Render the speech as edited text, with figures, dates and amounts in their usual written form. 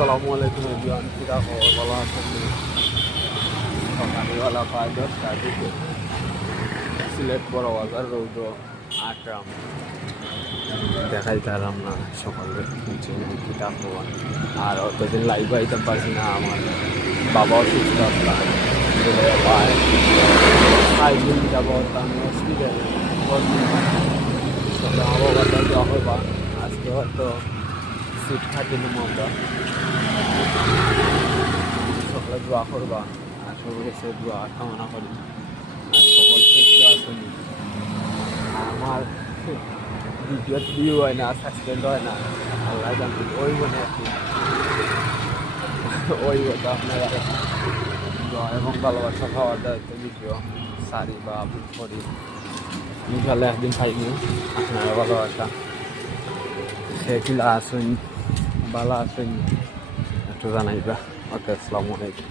আসসালামু আলাইকুম এভরিওয়ান, কিরা খবর? ভালো আছেন? সকালবেলা 10:30 দিকে সিলেট বড় বাজার রৌদ্র আটরাম দেখাইতাম না সকালে কিতা খবর। আর অতদিন লাইভ আইতাম পারছি না, আমার বাবা অসুস্থ আসলাম পায় 5 দিন যাবত আমি হসপিটালে আমার বাবা দেওয়া হবা। আজকে হয়তো সিট খাটিলাম আমরা, সকালে দোয়া করবা আর সবাই সে দোয়া কামনা করি আর সকল সুস্থ আছেন। আমার ভিডিওর ভিউ হয় না, সাসপেন্ড হয় না, আল্লাহ জানতে ওই মনে আর কি ওই হতো আপনারা দোয়া এবং ভালোবাসা খাওয়ার দায়িত্ব ভিডিও সারি বা আপলোড করি। ইনশাল্লাহ একদিন খাইনি আপনারা ভালোবাসা সে কিলা আসেন ভালো আসেন একটু জানাইবা। ওকে, আসসালামু আলাইকুম।